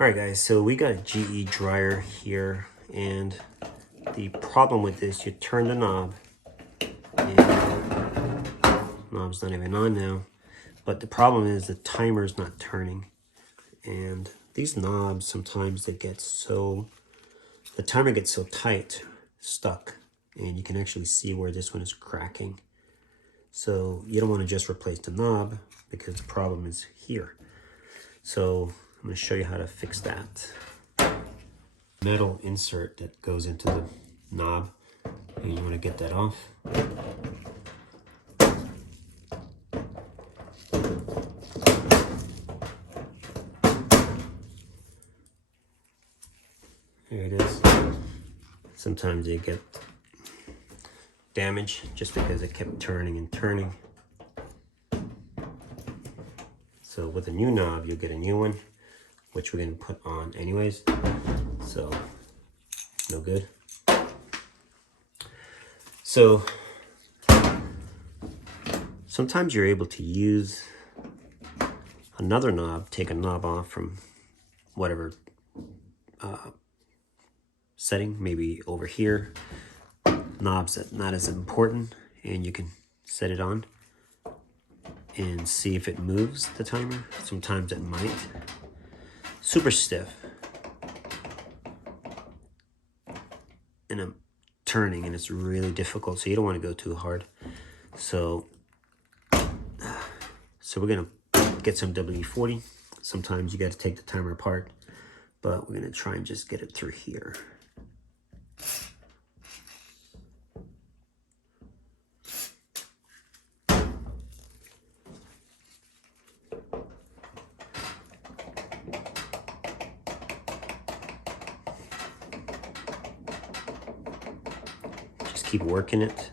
Alright guys, so we got a GE dryer here, and the problem with this, you turn the knob, and the knob's not even on now, but the problem is the timer's not turning. And these knobs, sometimes they get so, the timer gets so tight, stuck, and you can actually see where this one is cracking. So you don't want to just replace the knob because the problem is here. So I'm going to show you how to fix that. Metal insert that goes into the knob, and you want to get that off. There it is. Sometimes you get damage just because it kept turning and turning. So with a new knob, you'll get a new one, which we're going to put on anyways. So no good. So sometimes you're able to use another knob, take a knob off from whatever setting, maybe over here, knobs that not as important, and you can set it on and see if it moves the timer. Sometimes it might. Super stiff. And I'm turning and it's really difficult, so you don't want to go too hard. So we're gonna get some WD-40. Sometimes you got to take the timer apart, but we're gonna try and just get it through here. Just keep working it.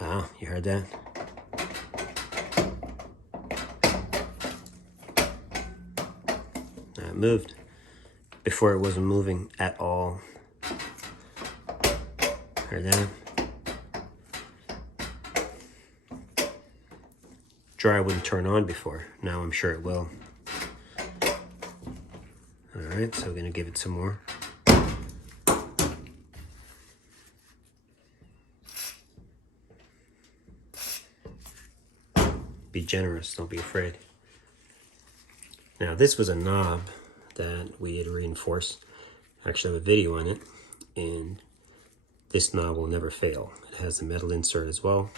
Ah, you heard that? That moved. Before it wasn't moving at all. Heard that? Dryer wouldn't turn on before. Now I'm sure it will. Alright, so we're gonna give it some more. Be generous, don't be afraid. Now this was a knob that we had reinforced. Actually I have a video on it, and this knob will never fail. It has the metal insert as well.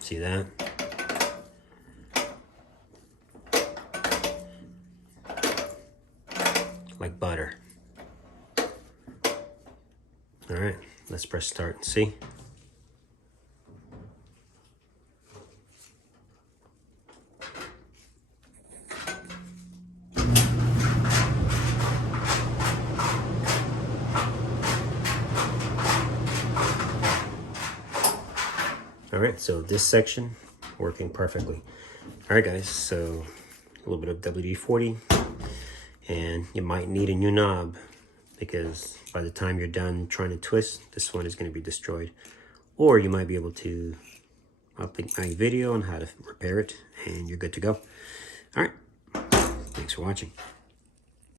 See that? Like butter. All right, let's press start and see. All right, so this section working perfectly. All right, guys, so a little bit of WD-40, and you might need a new knob because by the time you're done trying to twist, this one is going to be destroyed. Or you might be able to upload my video on how to repair it, and you're good to go. All right, thanks for watching.